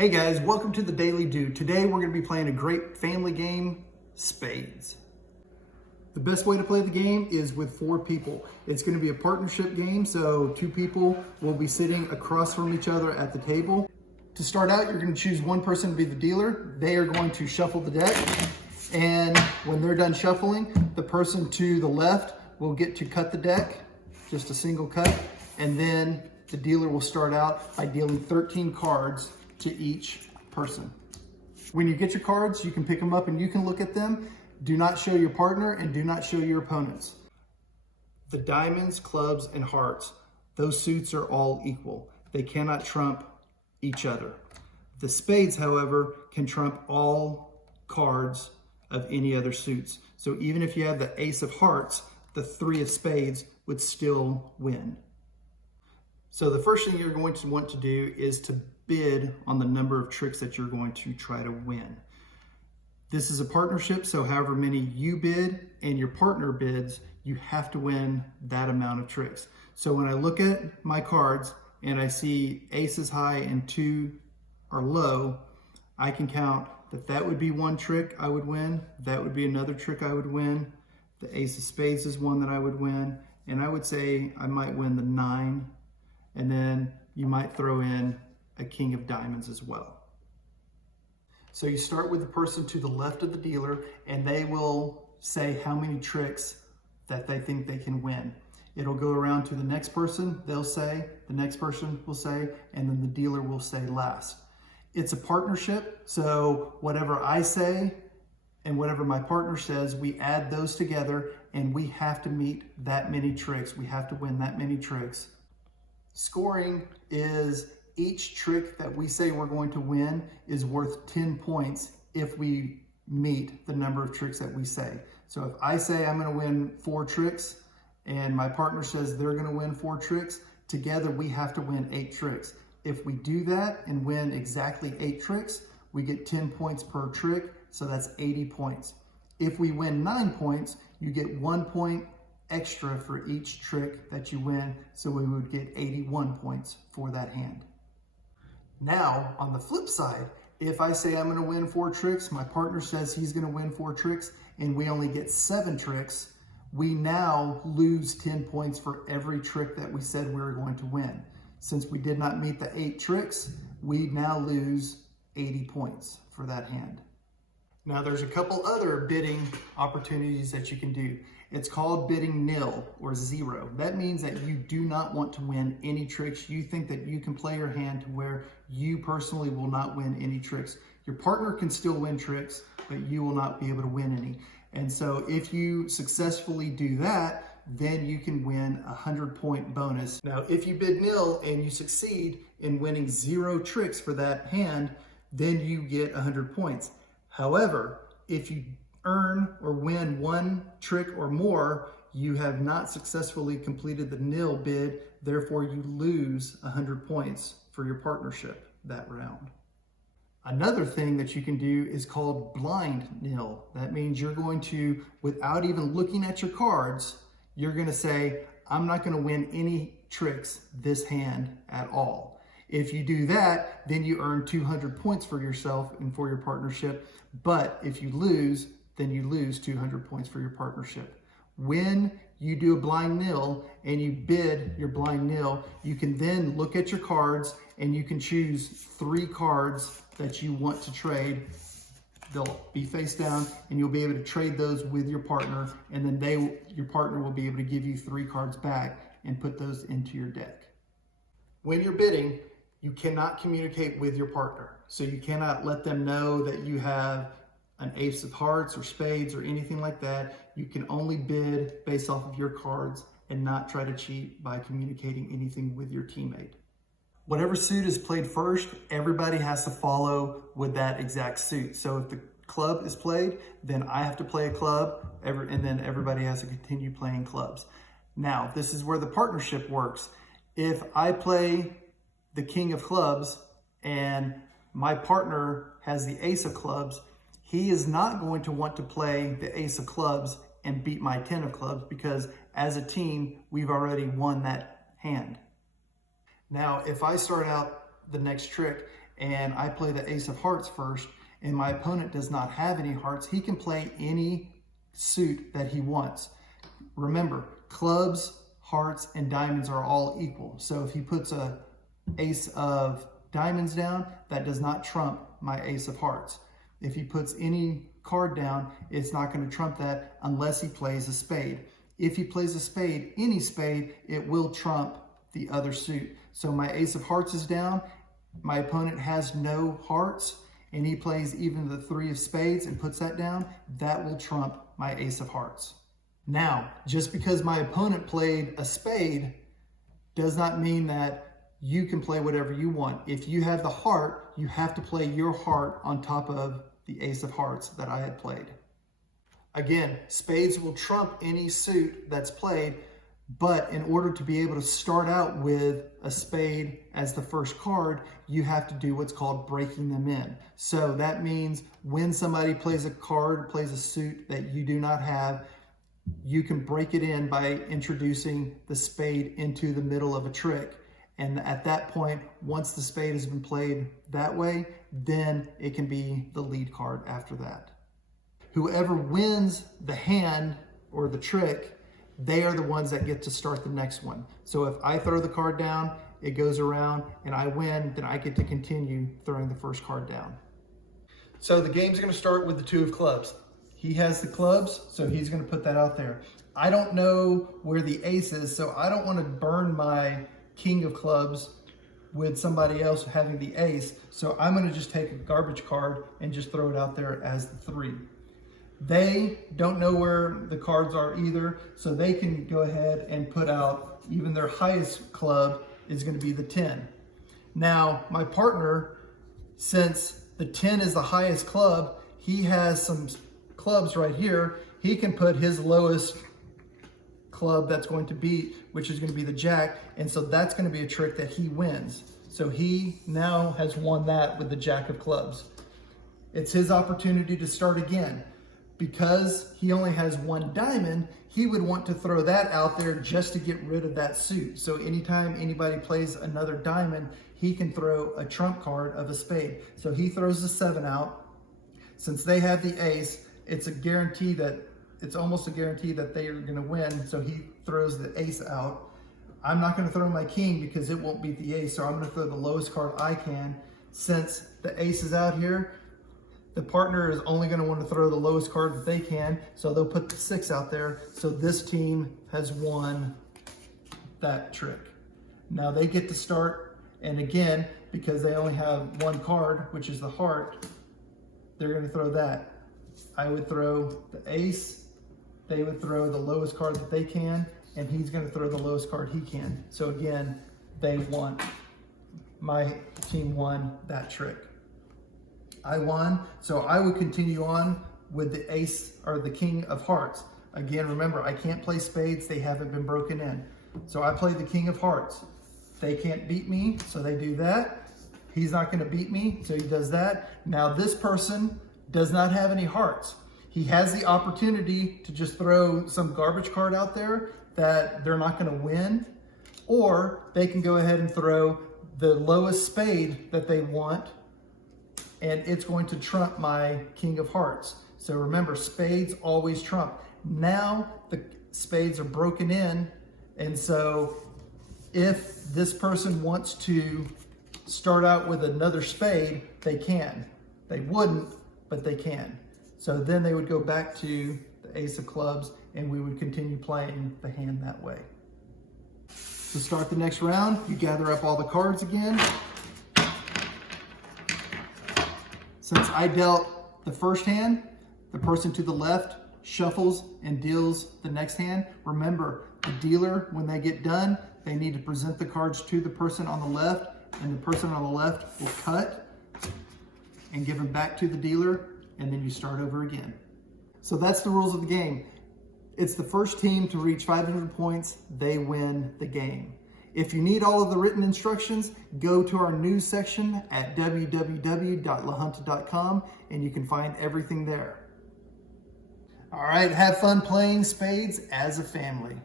Hey guys, welcome to the Daily Do. Today we're going to be playing a great family game, Spades. The best way to play the game is with 4 people. It's going to be a partnership game, so 2 people will be sitting across from each other at the table. To start out, you're going to choose one person to be the dealer. They are going to shuffle the deck, and when they're done shuffling, the person to the left will get to cut the deck, just a single cut, and then the dealer will start out by dealing 13 cards to each person. When you get your cards, you can pick them up and you can look at them. Do not show your partner and do not show your opponents. The diamonds, clubs, and hearts, those suits are all equal. They cannot trump each other. The spades, however, can trump all cards of any other suits. So even if you have the ace of hearts, the 3 of spades would still win. So the first thing you're going to want to do is to bid on the number of tricks that you're going to try to win. This is a partnership, so however many you bid and your partner bids, you have to win that amount of tricks. So when I look at my cards and I see ace is high and 2 are low, I can count that would be 1 trick I would win, that would be another trick I would win, the ace of spades is one that I would win, and I would say I might win the 9, and then you might throw in a king of diamonds as well. So you start with the person to the left of the dealer and they will say how many tricks that they think they can win. It'll go around to the next person, they'll say, the next person will say, and then the dealer will say last. It's a partnership, so whatever I say and whatever my partner says, we add those together and we have to meet that many tricks. We have to win that many tricks. Scoring is each trick that we say we're going to win is worth 10 points if we meet the number of tricks that we say. So if I say I'm going to win 4 tricks and my partner says they're going to win 4 tricks, together we have to win 8 tricks. If we do that and win exactly 8 tricks, we get 10 points per trick, so that's 80 points. If we win 9 points, you get 1 point extra for each trick that you win, so we would get 81 points for that hand. Now, on the flip side, if I say I'm going to win 4 tricks, my partner says he's going to win 4 tricks, and we only get 7 tricks, we now lose 10 points for every trick that we said we were going to win. Since we did not meet the 8 tricks, we now lose 80 points for that hand. Now there's a couple other bidding opportunities that you can do. It's called bidding nil or 0. That means that you do not want to win any tricks. You think that you can play your hand to where you personally will not win any tricks. Your partner can still win tricks, but you will not be able to win any. And so if you successfully do that, then you can win a 100-point bonus. Now, if you bid nil and you succeed in winning 0 tricks for that hand, then you get 100 points. However, if you earn or win 1 trick or more, you have not successfully completed the nil bid, therefore you lose 100 points for your partnership that round. Another thing that you can do is called blind nil. That means you're going to, without even looking at your cards, you're going to say, I'm not going to win any tricks this hand at all. If you do that, then you earn 200 points for yourself and for your partnership. But if you lose, then you lose 200 points for your partnership. When you do a blind nil and you bid your blind nil, you can then look at your cards and you can choose 3 cards that you want to trade. They'll be face down and you'll be able to trade those with your partner, and then your partner will be able to give you 3 cards back and put those into your deck. When you're bidding, you cannot communicate with your partner. So you cannot let them know that you have an ace of hearts or spades or anything like that. You can only bid based off of your cards and not try to cheat by communicating anything with your teammate. Whatever suit is played first, everybody has to follow with that exact suit. So if the club is played, then I have to play a club, and then everybody has to continue playing clubs. Now, this is where the partnership works. If I play the king of clubs and my partner has the ace of clubs, he is not going to want to play the ace of clubs and beat my 10 of clubs, because as a team, we've already won that hand. Now, if I start out the next trick and I play the ace of hearts first, and my opponent does not have any hearts, he can play any suit that he wants. Remember, clubs, hearts, and diamonds are all equal. So if he puts a ace of diamonds down, that does not trump my ace of hearts. If he puts any card down, it's not going to trump that unless he plays a spade. If he plays a spade, any spade, it will trump the other suit. So my ace of hearts is down, my opponent has no hearts, and he plays even the 3 of spades and puts that down, that will trump my ace of hearts. Now, just because my opponent played a spade does not mean that you can play whatever you want. If you have the heart, you have to play your heart on top of the ace of hearts that I had played. Again, spades will trump any suit that's played, but in order to be able to start out with a spade as the first card, you have to do what's called breaking them in. So that means when somebody plays a card, plays a suit that you do not have, you can break it in by introducing the spade into the middle of a trick. And at that point, once the spade has been played that way, then it can be the lead card after that. Whoever wins the hand or the trick, they are the ones that get to start the next one. So if I throw the card down, it goes around and I win, then I get to continue throwing the first card down. So the game's gonna start with the 2 of clubs. He has the clubs, so he's gonna put that out there. I don't know where the ace is, so I don't wanna burn my king of clubs with somebody else having the ace. So I'm gonna just take a garbage card and just throw it out there as the 3. They don't know where the cards are either, so they can go ahead and put out even their highest club is going to be the 10. Now, my partner, since the 10 is the highest club, he has some clubs right here. He can put his lowest club that's going to beat, which is going to be the jack, and so that's going to be a trick that he wins. So he now has won that with the jack of clubs. It's his opportunity to start again. Because he only has 1 diamond, he would want to throw that out there just to get rid of that suit. So anytime anybody plays another diamond, he can throw a trump card of a spade. So he throws the 7 out. Since they have the ace, it's almost a guarantee that they are gonna win. So he throws the ace out. I'm not gonna throw my king because it won't beat the ace. So I'm gonna throw the lowest card I can. Since the ace is out here, the partner is only going to want to throw the lowest card that they can, so they'll put the 6 out there. So this team has won that trick. Now they get to start, and again, because they only have 1 card, which is the heart, they're going to throw that. I would throw the ace, they would throw the lowest card that they can, and he's going to throw the lowest card he can. So again, they won. My team won that trick. I won, so I would continue on with the ace or the king of hearts. Again, remember, I can't play spades, they haven't been broken in. So I play the king of hearts. They can't beat me, so they do that. He's not gonna beat me, so he does that. Now this person does not have any hearts. He has the opportunity to just throw some garbage card out there that they're not gonna win, or they can go ahead and throw the lowest spade that they want, and it's going to trump my king of hearts. So remember, spades always trump. Now the spades are broken in, and so if this person wants to start out with another spade, they can. They wouldn't, but they can. So then they would go back to the ace of clubs, and we would continue playing the hand that way. To start the next round, you gather up all the cards again. Since I dealt the first hand, the person to the left shuffles and deals the next hand. Remember, the dealer, when they get done, they need to present the cards to the person on the left, and the person on the left will cut and give them back to the dealer, and then you start over again. So that's the rules of the game. It's the first team to reach 500 points, they win the game. If you need all of the written instructions, go to our news section at www.lahunta.com and you can find everything there. All right, have fun playing spades as a family.